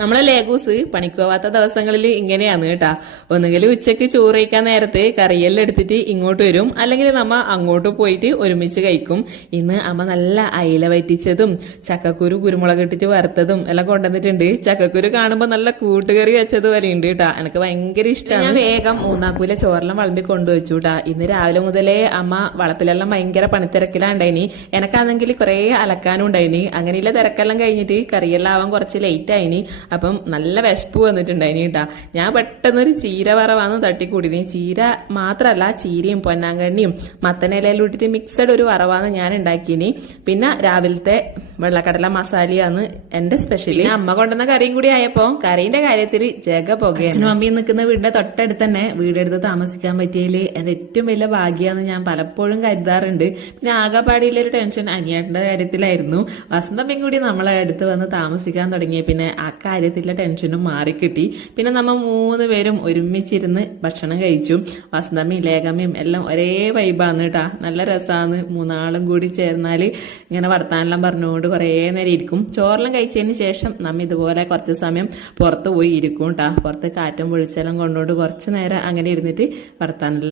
നമ്മളെ ലേഗൂസ് പണിക്ക് പോവാത്ത ദിവസങ്ങളിൽ ഇങ്ങനെയാണ് കേട്ടാ. ഒന്നുകിൽ ഉച്ചയ്ക്ക് ചോറ് കഴിക്കാൻ നേരത്തെ കറിയെല്ലാം എടുത്തിട്ട് ഇങ്ങോട്ട് വരും. അല്ലെങ്കിൽ നമ്മ അങ്ങോട്ട് പോയിട്ട് ഒരുമിച്ച് കഴിക്കും. ഇന്ന് അമ്മ നല്ല അയില വറ്റിച്ചതും ചക്കക്കുരു കുരുമുളക് ഇട്ടിട്ട് വറുത്തതും എല്ലാം കൊണ്ടുവന്നിട്ടുണ്ട്. ചക്കക്കുരു കാണുമ്പോൾ നല്ല കൂട്ടുകറി വെച്ചത് ഉണ്ട് കേട്ടാ. എനിക്ക് ഭയങ്കര ഇഷ്ടമാണ് ഞാൻ വേഗം മൂന്നാക്കൂല ചോറെല്ലാം വിളമ്പി കൊണ്ടുവച്ചു കേട്ടാ. ഇന്ന് രാവിലെ മുതലേ അമ്മ വളപ്പിലെല്ലാം ഭയങ്കര പണിത്തിരക്കിലാണ്ടായിനി. എനക്കാണെങ്കിൽ കുറെ അലക്കാനും ഉണ്ടായിനി അങ്ങനെയുള്ള തിരക്കെല്ലാം കഴിഞ്ഞിട്ട് കറിയെല്ലാം ആവാൻ കുറച്ച് ലേറ്റ് ആയിനി. അപ്പം നല്ല വിശപ്പ് വന്നിട്ടുണ്ടായിനി കേട്ടാ. ഞാൻ പെട്ടെന്നൊരു ചീര വറവാന്ന് തട്ടിക്കൂടിനി. ചീര മാത്രല്ല ചീരയും പൊന്നാങ്കണ്ണിയും മത്തനിലയിലും ഇട്ടിട്ട് മിക്സഡ് ഒരു വറവാന്ന് ഞാൻ ഉണ്ടാക്കിയിനി പിന്നെ രാവിലത്തെ വെള്ളക്കടല മസാലയാണ് എന്റെ സ്പെഷ്യലി അമ്മ കൊണ്ടുവന്ന കറിയും കൂടി ആയപ്പോ കറീന്റെ കാര്യത്തിൽ ജഗ പുകയാണ്. അച്ഛനും അമ്മയും നിൽക്കുന്ന വീടിന്റെ തൊട്ടടുത്ത് തന്നെ വീടെടുത്ത് താമസിക്കാൻ പറ്റിയതിൽ എന്റെ ഏറ്റവും വലിയ ഭാഗ്യമാണെന്ന് ഞാൻ പലപ്പോഴും കരുതാറുണ്ട്. പിന്നെ ആകെപ്പാടിയിലൊരു ടെൻഷൻ അനിയാട്ടിന്റെ കാര്യത്തിലായിരുന്നു. വസന്തമ്മയും കൂടി നമ്മളെ അടുത്ത് വന്ന് താമസിക്കാൻ തുടങ്ങിയ പിന്നെ ആ കാര്യത്തിലെ ടെൻഷനും മാറിക്കിട്ടി. പിന്നെ നമ്മൾ മൂന്ന് പേരും ഒരുമിച്ചിരുന്ന് ഭക്ഷണം കഴിച്ചു. വസന്തമ്മയും ലേഖമ്മയും എല്ലാം ഒരേ വൈബാണ് കേട്ടാ നല്ല രസമാണ് മൂന്നാളും കൂടി ചേർന്നാൽ ഇങ്ങനെ വർത്താനെല്ലാം പറഞ്ഞുകൊണ്ട് കുറേ നേരം ഇരിക്കും. ചോറെല്ലാം കഴിച്ചതിന് ശേഷം നമ്മ ഇതുപോലെ കുറച്ച് സമയം പുറത്ത് പോയി ഇരിക്കും കേട്ടാ പുറത്ത് കാറ്റും പൊഴിച്ചെല്ലാം കൊണ്ടുകൊണ്ട് കുറച്ച് നേരം അങ്ങനെ ഇരുന്നിട്ട് വർത്താനെല്ലാം